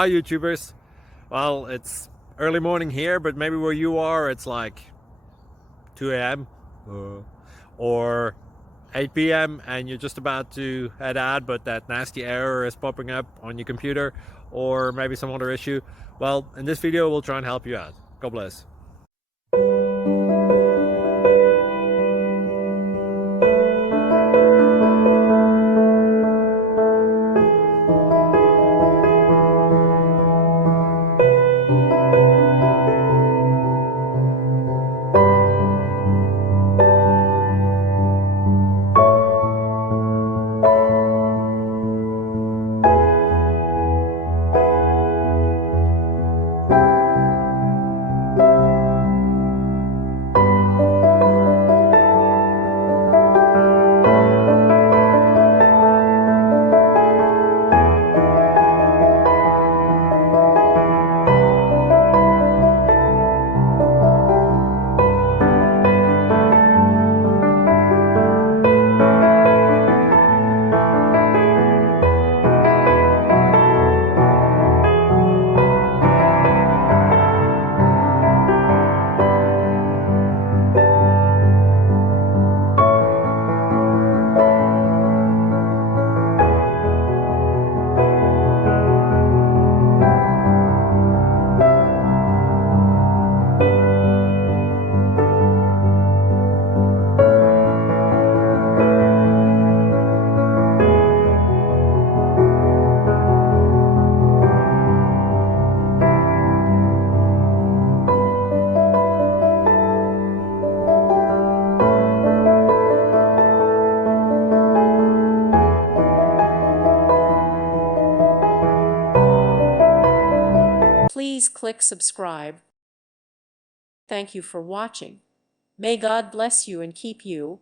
Hi YouTubers. Well, it's early morning here, but maybe where you are it's like 2 a.m. or 8 p.m. and you're just about to head out, but that nasty error is popping up on your computer, or maybe some other issue. Well, in this video we'll try and help you out. God bless. Please click subscribe. Thank you for watching. May God bless you and keep you.